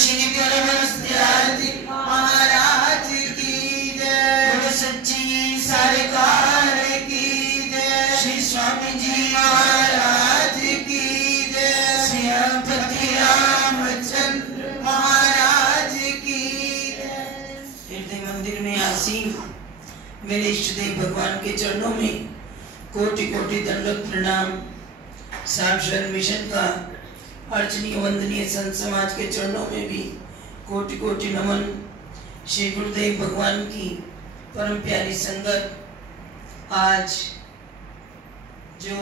श्री परमहंस जी महाराज की जय। बोलो सच्ची सरकार की जय। श्री स्वामी जी महाराज की जय। श्रीपति रामचंद्र महाराज की जय। हृदय मंदिर में आसीन मेरे इष्ट देव भगवान के चरणों में कोटि कोटि दंडवत प्रणाम। साक्षात मिशन का अर्चनीय वंदनीय संत समाज के चरणों में भी कोटि कोटि नमन। श्री गुरुदेव भगवान की परम प्यारी संगत, आज जो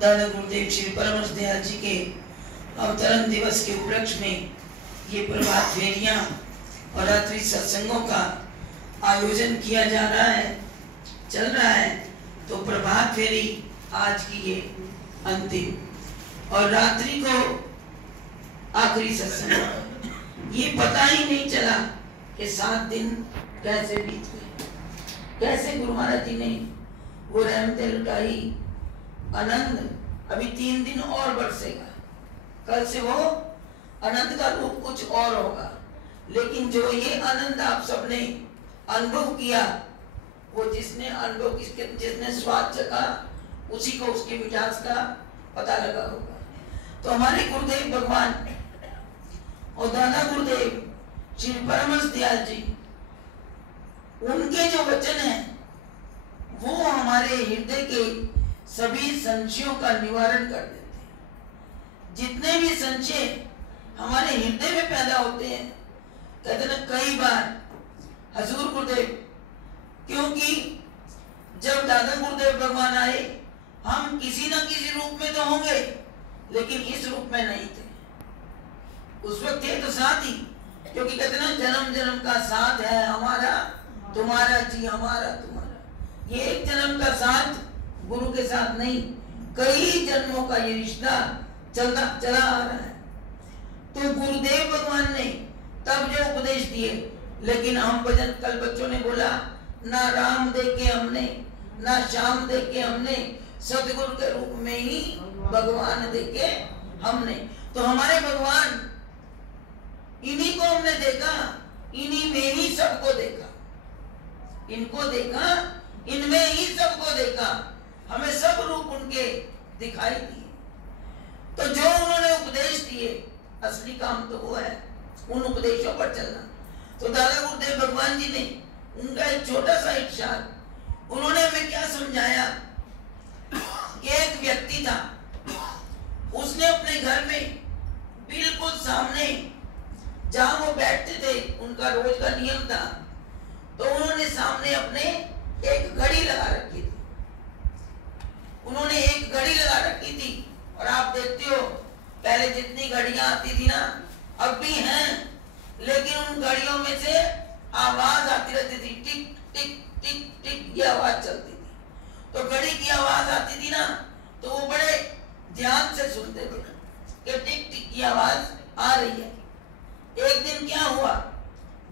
दादा गुरुदेव श्री परमहंस दयाल जी के अवतरण दिवस के उपलक्ष्य में ये प्रभात फेरियां और रात्रि सत्संगों का आयोजन किया जा रहा है, चल रहा है, तो प्रभात फेरी आज की ये अंतिम और रात्रि को आखिरी सत्संग। ये पता ही नहीं चला कि 7 दिन कैसे बीत गए, कैसे गुरु महाराज जी ने वो रहमतें लुटाई। आनंद अभी 3 दिन और बरसेगा, कल से वो आनंद का रूप कुछ और होगा, लेकिन जो ये आनंद आप सबने अनुभव किया, वो जिसने अनुभव जिसने स्वाद चखा उसी को उसकी मिठास का पता लगा होगा। तो हमारे गुरुदेव भगवान और दादा गुरुदेव श्री परमहंस दयाल जी, उनके जो वचन हैं वो हमारे हृदय के सभी संशयों का निवारण कर देते हैं। जितने भी संशय हमारे हृदय में पैदा होते हैं, कहते हैं कई बार हजूर गुरुदेव, क्योंकि जब दादा गुरुदेव भगवान आए हम किसी न किसी रूप में तो होंगे, लेकिन इस रूप में नहीं थे। उस वक्त थे तो साथ ही, क्योंकि कहते ना जन्म जन्म का साथ है हमारा तुम्हारा जी, हमारा तुम्हारा। ये एक जन्म का साथ गुरु के साथ नहीं, कई जन्मों का ये रिश्ता चला आ रहा है। तो गुरुदेव भगवान ने तब जो उपदेश दिए, लेकिन हम भजन कल बच्चों ने बोला, ना राम देखे हमने, ना श्याम देखे हमने, सतगुरु के रूप में ही भगवान देखे हमने। तो हमारे भगवान, इन्हीं को हमने देखा, इन्हीं में ही सबको देखा, इनको देखा, इनमें ही सबको देखा, हमें सब रूप उनके दिखाई दिए। तो जो उन्होंने उपदेश दिए, असली काम तो वो है उन उपदेशों पर चलना। तो दादा गुरुदेव भगवान जी ने उनका एक छोटा सा इरशाद, उन्होंने हमें क्या समझाया कि एक व्यक्ति था, उसने अपने घर में बिल्कुल सामने जहां वो बैठते थे, उनका रोज का नियम था, तो उन्होंने सामने अपने एक घड़ी लगा रखी थी। उन्होंने एक घड़ी लगा रखी थी, और आप देखते हो पहले जितनी घड़ियां आती थी ना, अब भी हैं, लेकिन उन घड़ियों में से आवाज आती रहती थी, टिक टिक टिक टिक, ये आवाज चलती थी। तो घड़ी की आवाज आती थी ना, तो वो बड़े ध्यान से सुनते थे कि टिक टिक की आवाज आ रही है। एक दिन क्या हुआ,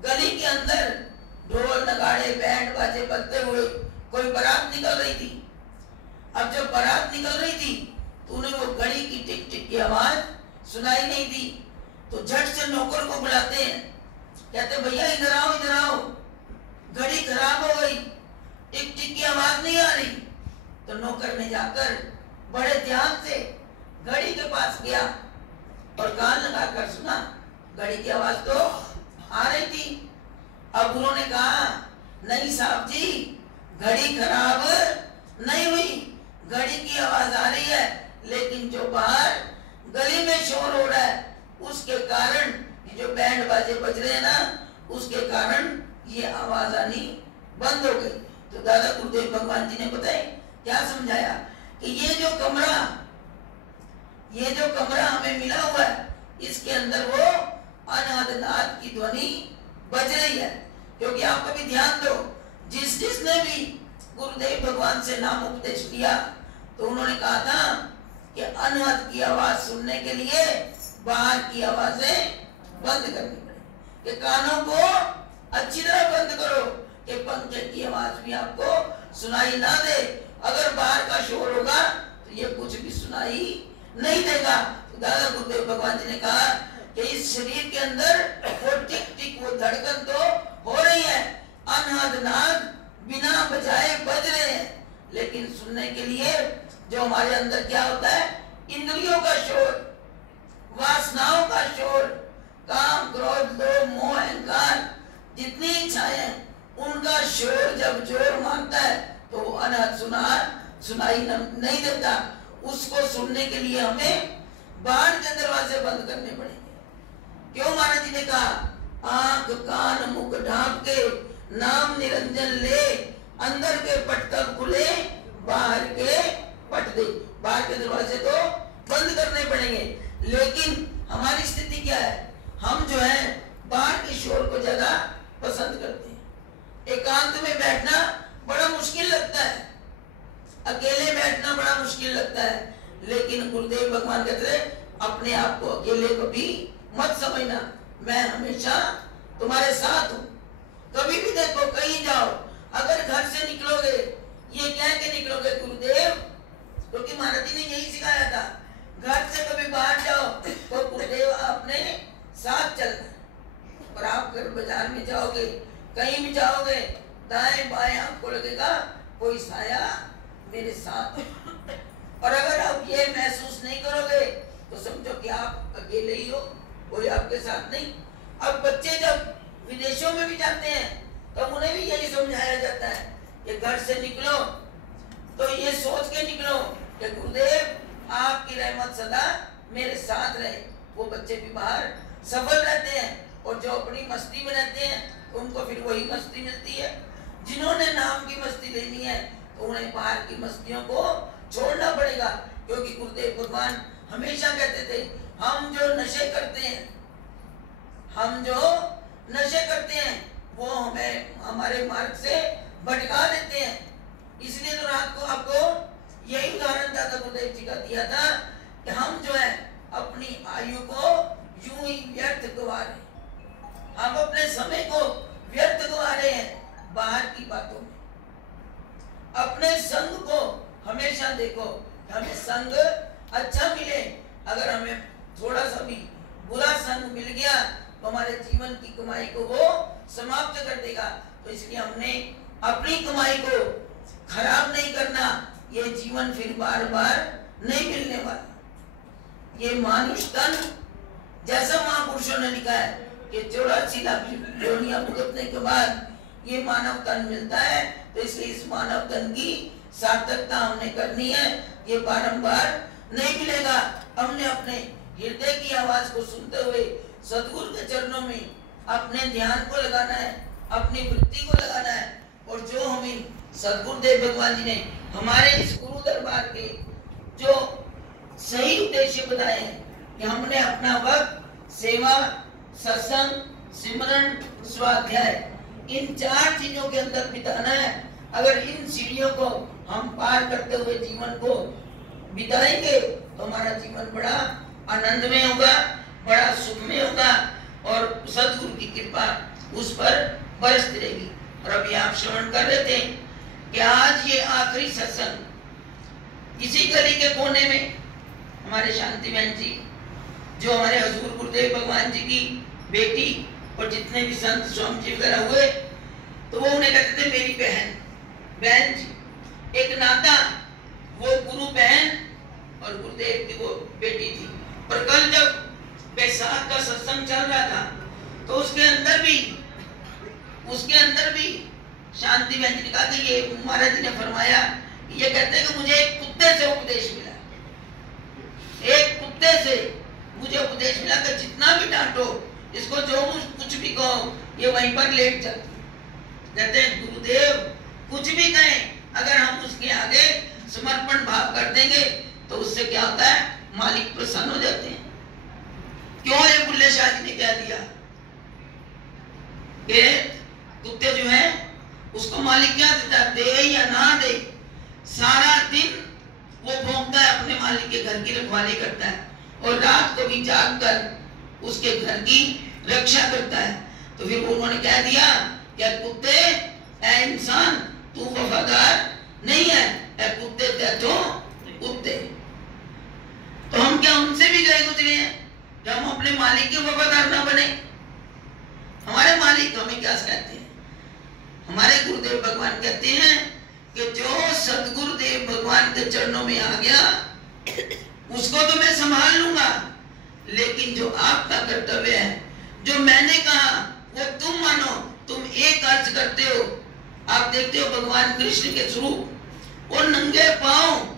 गली के अंदर ढोल नगाड़े बैंड बाजे बजते हुए कोई बारात निकल रही थी। अब जब बारात निकल रही थी तो उन्हें वो घड़ी की टिक टिक की आवाज सुनाई नहीं दी, तो झट से नौकर को बुलाते हैं, कहते भैया इधर आओ, इधर आओ, घड़ी खराब हो गई, टिक टिक की आवाज नहीं आ रही। तो नौकर ने जाकर बड़े ध्यान से घड़ी के पास गया और कान लगाकर सुना, घड़ी की आवाज तो आ रही थी। अब उन्होंने कहा नहीं साहब जी, घड़ी खराब नहीं हुई, घड़ी की आवाज आ रही है, लेकिन जो बाहर गली में शोर हो रहा है उसके कारण, जो बैंड बाजे बज रहे हैं ना, उसके कारण ये आवाज आनी बंद हो गई। तो दादा गुरुदेव भगवान जी ने बताए क्या समझाया कि ये जो कमरा हमें मिला हुआ है, इसके अंदर वो अनादनाद की ध्वनि बज रही है। क्योंकि आप कभी ध्यान दो, जिसने भी गुरुदेव भगवान से नाम उपदेश लिया, तो उन्होंने कहा था कि अनहद की आवाज सुनने के लिए बाहर की आवाजें बंद करनी पड़ेगी, कि कानों को अच्छी तरह बंद करो कि पंखे की आवाज भी आपको सुनाई ना दे। अगर बाहर का शोर होगा तो ये कुछ भी सुनाई नहीं देगा। तो दादा गुरुदेव भगवान जी ने कहा कि इस शरीर के अंदर वो टिक टिक वो धड़कन तो हो रही है, अनहद नाद बिना बजाए बज रहे हैं, लेकिन सुनने के लिए जो हमारे अंदर क्या होता है, इंद्रियों का शोर, वासनाओं का शोर, काम क्रोध लोभ मोह अहंकार जितनी इच्छाएं उनका शोर जब जोर मारता है तो वो अनहद सुनाई नहीं देता। उसको सुनने के लिए हमें बाहर के दरवाजे बंद करने पड़ेंगे। क्यों महाराज जी ने कहा, आंख कान मुख ढांप के नाम निरंजन ले, अंदर के पट तब खुले बाहर के पट दे। बाहर के दरवाजे तो बंद करने पड़ेंगे, लेकिन हमारी स्थिति क्या है, हम जो है बाहर के शोर को ज्यादा पसंद करते हैं। एकांत में बैठना बड़ा मुश्किल लगता है, अकेले बैठना बड़ा मुश्किल लगता है, लेकिन गुरुदेव भगवान कहते हैं अपने आप को अकेले को भी मत समझना, मैं हमेशा तुम्हारे साथ हूँ। कभी भी देखो कहीं जाओ, अगर घर से निकलोगे ये कह के निकलोगे गुरुदेव, क्योंकि महाराज जी ने यही सिखाया था, घर से कभी बाहर जाओ तो गुरुदेव आपने साथ चलना। और आप अगर बाजार में जाओगे, कहीं भी जाओगे, दाएं बाएं आपको लगेगा कोई साया मेरे साथ। और अगर आप ये महसूस नहीं करोगे तो समझो कि आप अकेले ही हो, कोई आपके साथ नहीं। अब बच्चे जब विदेशों में भी जाते हैं तो उन्हें भी यही समझाया जाता है कि घर से निकलो तो ये सोच के निकलो कि गुरुदेव आपकी रहमत सदा मेरे साथ रहे। वो बच्चे भी बाहर सफल रहते हैं, और जो अपनी मस्ती में रहते हैं उनको फिर वही मस्ती मिलती है। जिन्होंने नाम की मस्ती लेनी है तो उन्हें बाहर की मस्तियों को छोड़ना पड़ेगा, क्योंकि गुरुदेव भगवान हमेशा कहते थे हम जो नशे करते हैं वो हमें हमारे मार्ग से भटका देते हैं। इसलिए तो रात को आपको यही उदाहरण दादा गुरुदेव जी का दिया था कि हम जो है अपनी आयु को यूं ही व्यर्थ गवा रहे, हम अपने समय को व्यर्थ गवा रहे हैं बाहर की बातों में। अपने संग को हमेशा देखो, हमें संग अच्छा मिले, अगर हमें थोड़ा सा भी बुरा संग मिल गया तो हमारे जीवन की कमाई को वो समाप्त कर देगा। तो इसलिए हमने अपनी कमाई को खराब नहीं करना, ये जीवन फिर बार बार नहीं मिलने वाला। ये मानुष तन जैसा महापुरुषों ने लिखा है कि 84 लाख योनियां भुगतने के बाद ये मानव तन मिलता है, तो इसलिए इस मानव तन की सार्थकता हमने करनी है, ये बारंबार नहीं मिलेगा। हमने अपने हृदय की आवाज को सुनते हुए सद्गुरु के चरणों में अपने ध्यान को लगाना है, अपनी वृत्ति को लगाना है। और जो हमें सद्गुरुदेव भगवान जी ने हमारे इस गुरु दरबार के जो सही उद्देश्य बताए हैं कि हमने अपना वक्त सेवा, सत्संग, सिमरन, स्वाध्याय, इन 4 चीजों के अंदर बिताना है। अगर इन सीढ़ियों को हम पार करते हुए जीवन को बिताएंगे तो हमारा जीवन बड़ा आनंदमय होगा, बड़ा सुखमय होगा, और सद्गुरु की कृपा उस पर बरसती रहेगी। और अभी आप श्रवण कर रहे थे कि आज ये आखिरी सत्संग इसी गली के कोने में हमारे शांति बहन जी, जो हमारे हजूर गुरुदेव भगवान जी की बेटी, और जितने भी संत स्वामी जी वगैरह हुए, तो वो उन्हें कहते थे मेरी बहन जी, एक नाता, वो गुरु बहन और गुरुदेव की वो बेटी थी। और कल जब बैसाख का सत्संग चल रहा था तो उसके अंदर भी शांति बहन जी ने कहा कि ये महाराज जी ने फरमाया, ये कहते हैं कि मुझे एक कुत्ते से उपदेश मिला, एक कुत्ते से मुझे उपदेश मिला कि जितना भी डांटो इसको, जो कुछ भी कहो ये वहीं पर लेट जाता। कहते हैं गुरुदेव कुछ भी कहें, अगर हम उसके आगे समर्पण भाव कर देंगे तो उससे क्या होता है, मालिक प्रसन्न हो जाते हैं। क्यों ये बुल्ले शाह जी ने क्या दिया कि कुत्ते जो है उसको मालिक क्या देता है, दे या ना दे, सारा दिन वो भौंकता है, अपने मालिक के घर की रखवाली करता है, और रात को भी जाग कर उसके घर की रक्षा करता है। तो फिर उन्होंने क्या दिया, क्या कुत्ते, ऐ इंसान तू वफादार नहीं है, ऐ कुत्ते तो कुत्ते। तो हम क्या उनसे भी गए गुजरे हैं कि हम अपने मालिक की भगवान के चरणों में आ गया, उसको तो मैं संभाल लूंगा, लेकिन जो आपका कर्तव्य है, जो मैंने कहा वो तुम मानो। तुम एक अर्ज करते हो, आप देखते हो भगवान कृष्ण के स्वरूप, वो नंगे पांव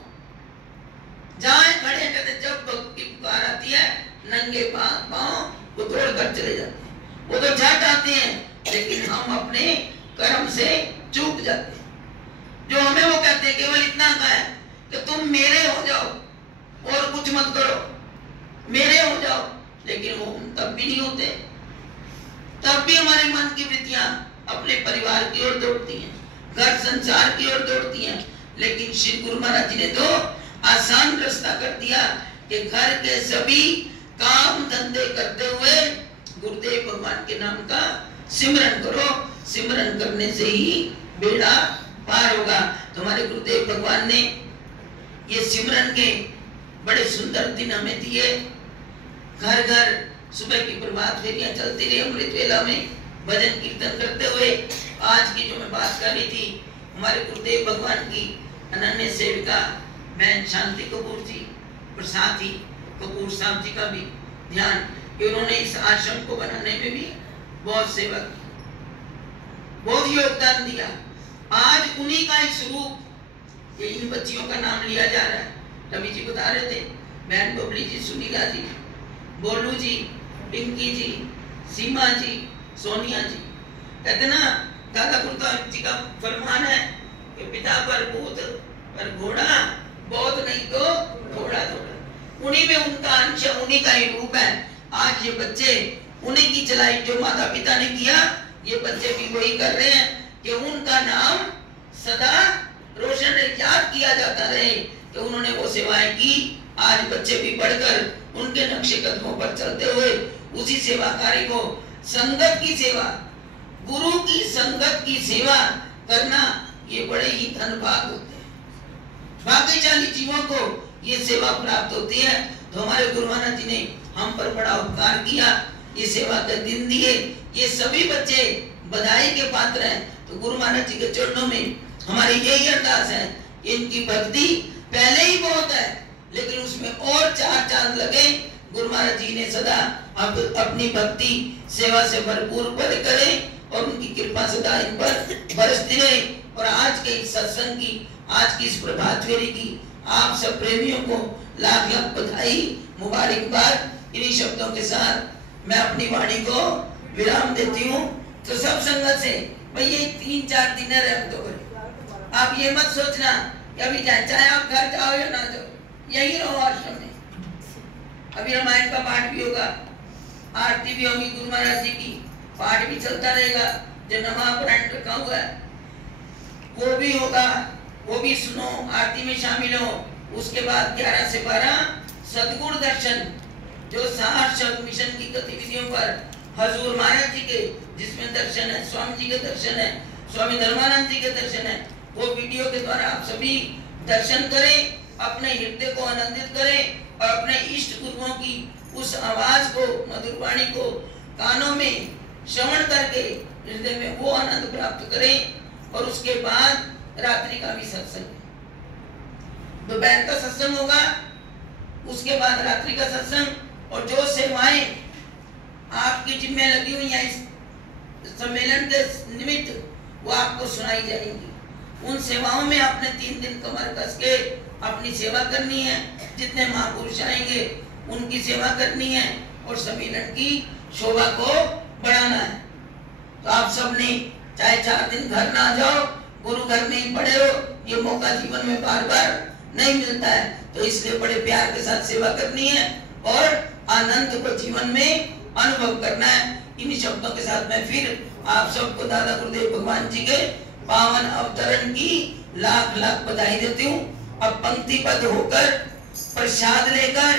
जहां खड़े कहते, जब भक्त की पुकार आती है नंगे पांव वो दौड़ कर चले जाते हैं। वो तो झट आते हैं, लेकिन हम अपने कर्म से चूक जाते हैं। जो हमें वो कहते हैं केवल इतना कहा है कि तुम मेरे हो जाओ और कुछ मत करो, मेरे हो जाओ, लेकिन वो तब भी नहीं होते। तब भी हमारे मन की वृत्तियां अपने परिवार की ओर दौड़ती हैं, घर संसार की ओर दौड़ती हैं। लेकिन श्री गुरु महाराज जी ने तो आसान रास्ता कर दिया कि घर के सभी काम धंधे करते हुए गुरुदेव भगवान के नाम का सिमरन करो। सिमरन करने से ही बेड़ा पार होगा। तो हमारे गुरुदेव भगवान ने ये सिमरन के बड़े सुंदर दिन हमें दिए। घर घर सुबह की प्रभात फेरियां चलती रही, अमृत वेला में भजन कीर्तन करते हुए। आज की जो मैं बात कर रही थी, हमारे गुरुदेव भगवान की अनन्य सेविका बहन शांति कपूर जी और साथ ही कपूर साहब जी का भी ध्यान कि उन्होंने इस आश्रम को बनाने में भी बहुत सेवा की, बहुत योगदान दिया। आज उन्हीं का ही स्वरूप, इन बच्चियों का नाम लिया जा रहा है। रवि जी बता रहे थे, बहन बबली जी, सुनीला जी, बोलू जी, पिंकी जी, सीमा जी, सोनिया जी। कहते ना दादा गुरुदेव जी का फरमान है कि पिता पर भूत पर घोड़ा, बहुत नहीं तो थोड़ा थोड़ा। उन्हीं में उनका अंश, उन्हीं का ही रूप है। आज ये बच्चे उन्हीं की चलाई, जो माता पिता ने किया, ये बच्चे भी वही कर रहे हैं कि उनका नाम सदा रोशन याद किया जाता रहे कि उन्होंने वो सेवाएं की। आज बच्चे भी बढ़कर उनके नक्शे कदमों पर चलते हुए उसी सेवा कार्य को, संगत की सेवा, गुरु की संगत की सेवा करना, ये बड़े ही धनभाग होते हैं। भाग्यशाली जीवों को ये सेवा प्राप्त होती है। तो हमारे गुरु महाराज जी ने हम पर बड़ा उपकार किया, ये सेवा के दिन दिए। ये सभी बच्चे बधाई के पात्र हैं। तो गुरु महाराज जी के चरणों में हमारी यही अरदास है, इनकी भक्ति पहले ही बहुत है, लेकिन उसमें और चार चांद लगे। गुरु महाराज जी ने सदा अपनी भक्ति सेवा से भरपूर पद करे और उनकी कृपा सदा इन पर बरसती रहे। और आज के इस सत्संग की, आज की इस प्रभात फेरी की आप सब प्रेमियों को लाख लाख बधाई, मुबारकबाद। इन्हीं शब्दों के साथ मैं अपनी वाणी को विराम देती हूँ। तो सब संगत से भाई ये 3-4 दिन रह तो करें। आप ये मत सोचना कि अभी जाए, चाहे आप घर जाओ या ना जाओ, यही रहो आश्रम में। अभी रामायण का पाठ भी होगा, आरती भी होगी गुरु महाराज जी की, पाठ भी चलता रहेगा, जो नवापरायण रखा हुआ है वो भी होगा, वो भी सुनो, आरती में शामिल हो। उसके बाद 11 से 12 सदगुरु दर्शन, जो सहर्ष मिशन की गतिविधियों पर हजूर महाराज जी के, जिसमें दर्शन है, स्वामी जी के दर्शन है, स्वामी धर्मानंद जी के दर्शन है, वो वीडियो के द्वारा आप सभी दर्शन करें, अपने हृदय को आनंदित करें और अपने इष्ट गुरुओं की उस आवाज को, मधुर वाणी को कानों में श्रवण करके हृदय में वो आनंद प्राप्त करें। और उसके बाद रात्रि का भी सत्संग, दोपहर का सत्संग होगा, उसके बाद रात्रि का सत्संग। और जो सेवाएं आपकी जिम्मे लगी हुई हैं इस सम्मेलन के निमित्त, वो आपको सुनाई जाएंगी। उन सेवाओं में आपने 3 दिन कमर कस के अपनी सेवा करनी है। जितने महापुरुष आएंगे उनकी सेवा करनी है और सम्मेलन की शोभा को बढ़ाना है। तो आप सबने चाहे 4 दिन घर ना जाओ, गुरु घर में ही पड़े रहो, ये मौका जीवन में बार बार नहीं मिलता है। तो इसलिए बड़े प्यार के साथ सेवा करनी है और आनंद को जीवन में अनुभव करना है। इन्हीं शब्दों के साथ मैं फिर आप सबको दादा गुरुदेव भगवान जी के पावन अवतरण की लाख लाख बधाई देती हूँ। अब पंक्तिबद्ध होकर प्रसाद लेकर